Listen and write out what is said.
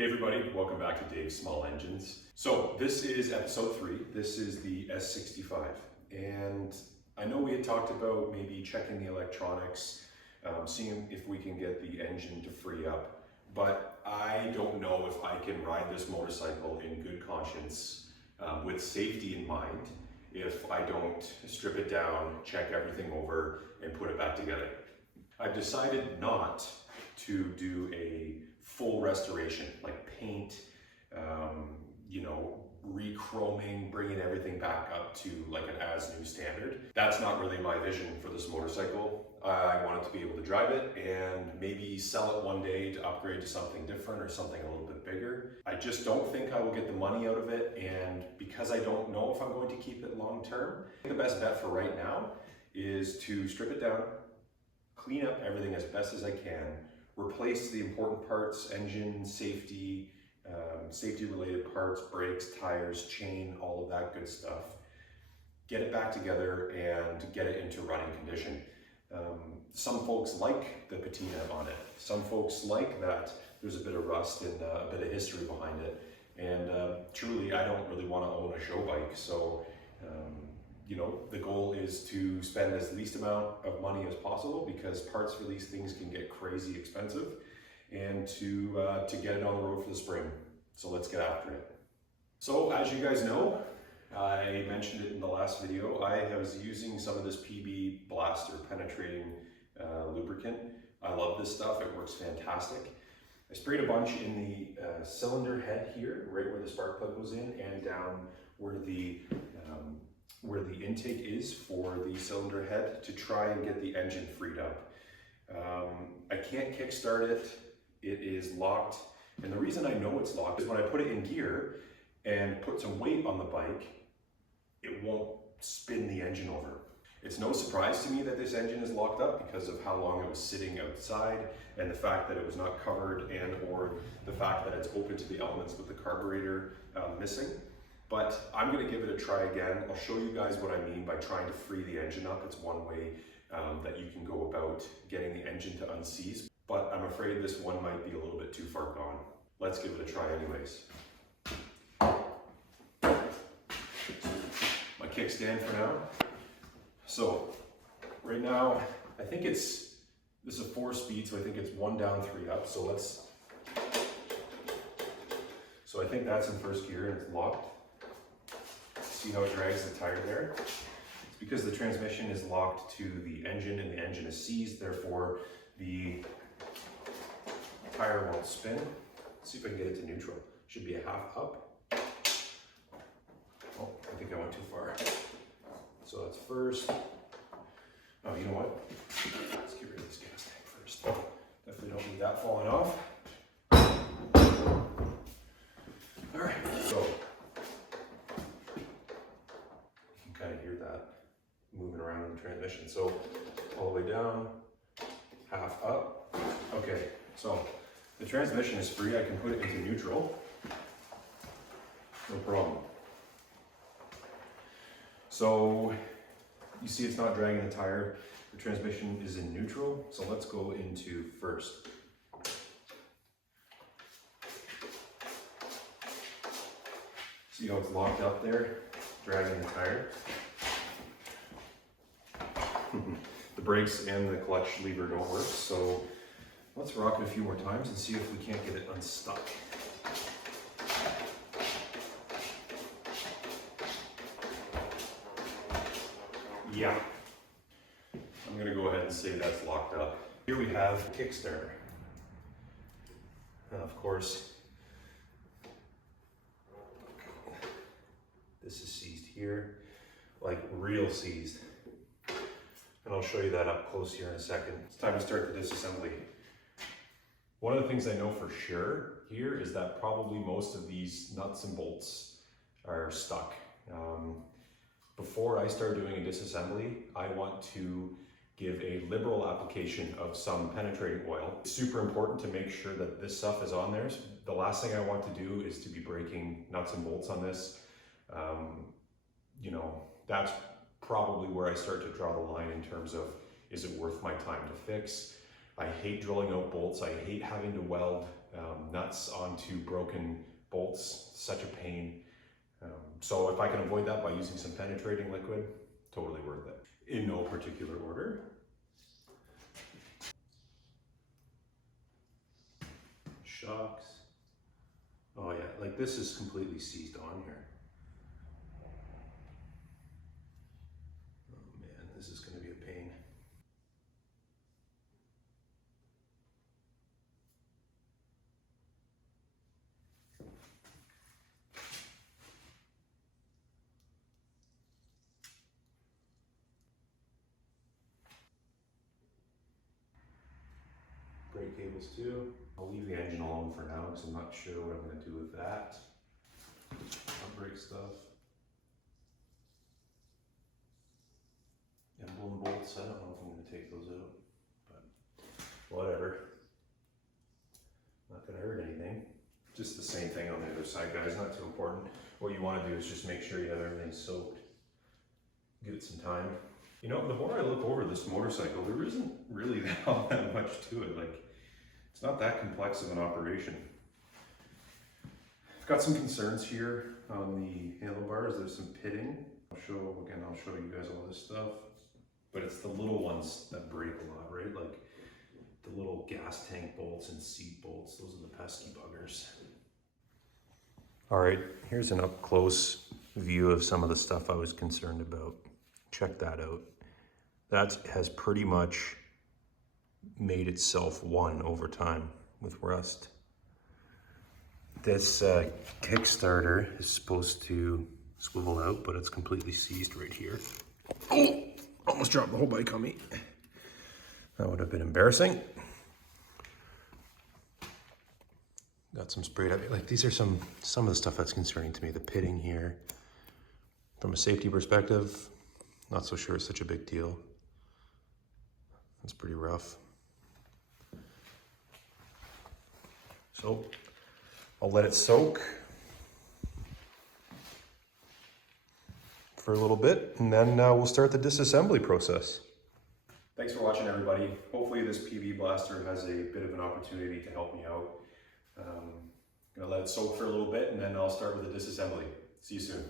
Hey everybody, welcome back to Dave's Small Engines. So this is episode 3. This is the S65. And I know we had talked about maybe checking the electronics, seeing if we can get the engine to free up. But I don't know if I can ride this motorcycle in good conscience with safety in mind if I don't strip it down, check everything over, and put it back together. I've decided not to do a full restoration, like paint, re-chroming, bringing everything back up to like an as-new standard. That's not really my vision for this motorcycle. I wanted to be able to drive it and maybe sell it one day to upgrade to something different or something a little bit bigger. I just don't think I will get the money out of it, and because I don't know if I'm going to keep it long term, the best bet for right now is to strip it down, clean up everything as best as I can, replace the important parts, engine, safety, safety-related parts, brakes, tires, chain, all of that good stuff. Get it back together and get it into running condition. Some folks like the patina on it. Some folks like that there's a bit of rust and a bit of history behind it. And truly, I don't really want to own a show bike. So, the goal is to spend as least amount of money as possible, because parts for these things can get crazy expensive, and to get it on the road for the spring. So let's get after it. So as you guys know, I mentioned it in the last video, I was using some of this PB Blaster penetrating lubricant. I love this stuff, it works fantastic. I sprayed a bunch in the cylinder head here, right where the spark plug goes in, and down where the intake is for the cylinder head, to try and get the engine freed up. I can't kickstart it, it is locked. And the reason I know it's locked is when I put it in gear and put some weight on the bike, it won't spin the engine over. It's no surprise to me that this engine is locked up because of how long it was sitting outside, and the fact that it was not covered, and or the fact that it's open to the elements with the carburetor missing. But I'm going to give it a try again. I'll show you guys what I mean by trying to free the engine up. It's one way that you can go about getting the engine to unseize, but I'm afraid this one might be a little bit too far gone. Let's give it a try anyways. My kickstand for now. So right now, I think this is a 4-speed, so I think it's 1 down, 3 up. So I think that's in first gear and it's locked. See how it drags the tire there? It's because the transmission is locked to the engine and the engine is seized, therefore the tire won't spin. Let's see if I can get it to neutral. Should be a half up. Oh, I think I went too far. So that's first. Oh, you know what? Let's get rid of this gas tank first. Definitely don't need that falling off. All right, so you can kind of hear that moving around in the transmission. So all the way down, half up. Okay, so the transmission is free. I can put it into neutral. No problem. So you see it's not dragging the tire. The transmission is in neutral. So let's go into first. See how it's locked up there, dragging the tire. The brakes and the clutch lever don't work, so let's rock it a few more times and see if we can't get it unstuck. Yeah, I'm gonna go ahead and say that's locked up. Here we have the Kickstarter. And of course, this is seized here, like real seized. And I'll show you that up close here in a second. It's time to start the disassembly. One of the things I know for sure here is that probably most of these nuts and bolts are stuck. Before I start doing a disassembly, I want to give a liberal application of some penetrating oil. It's super important to make sure that this stuff is on there. So the last thing I want to do is to be breaking nuts and bolts on this. That's probably where I start to draw the line in terms of, is it worth my time to fix? I hate drilling out bolts. I hate having to weld nuts onto broken bolts, such a pain. So if I can avoid that by using some penetrating liquid, totally worth it. In no particular order. Shocks. Oh yeah, like this is completely seized on here. Oh man, this is gonna be a pain. Brake cables too. I'll leave the engine alone for now because I'm not sure what I'm gonna do with that. Brake stuff. Emblem bolts, I don't know if I'm gonna take those out, but whatever. Not gonna hurt anything. Just the same thing on the other side, guys, not too important. What you wanna do is just make sure you have everything soaked. Give it some time. You know, the more I look over this motorcycle, there isn't really all that much to it. Like, it's not that complex of an operation. I've got some concerns here on the handlebars. There's some pitting. I'll show you guys all this stuff. But it's the little ones that break a lot, right? Like the little gas tank bolts and seat bolts. Those are the pesky buggers. All right, here's an up close view of some of the stuff I was concerned about. Check that out. That has pretty much made itself one over time with rust. This Kickstarter is supposed to swivel out, but it's completely seized right here. Oh, almost dropped the whole bike on me. That would have been embarrassing. Got some sprayed up. Like these are some of the stuff that's concerning to me. The pitting here. From a safety perspective, not so sure it's such a big deal. That's pretty rough. So I'll let it soak for a little bit, and then we'll start the disassembly process. Thanks for watching, everybody. Hopefully this PV blaster has a bit of an opportunity to help me out. I'm gonna let it soak for a little bit, and then I'll start with the disassembly. See you soon.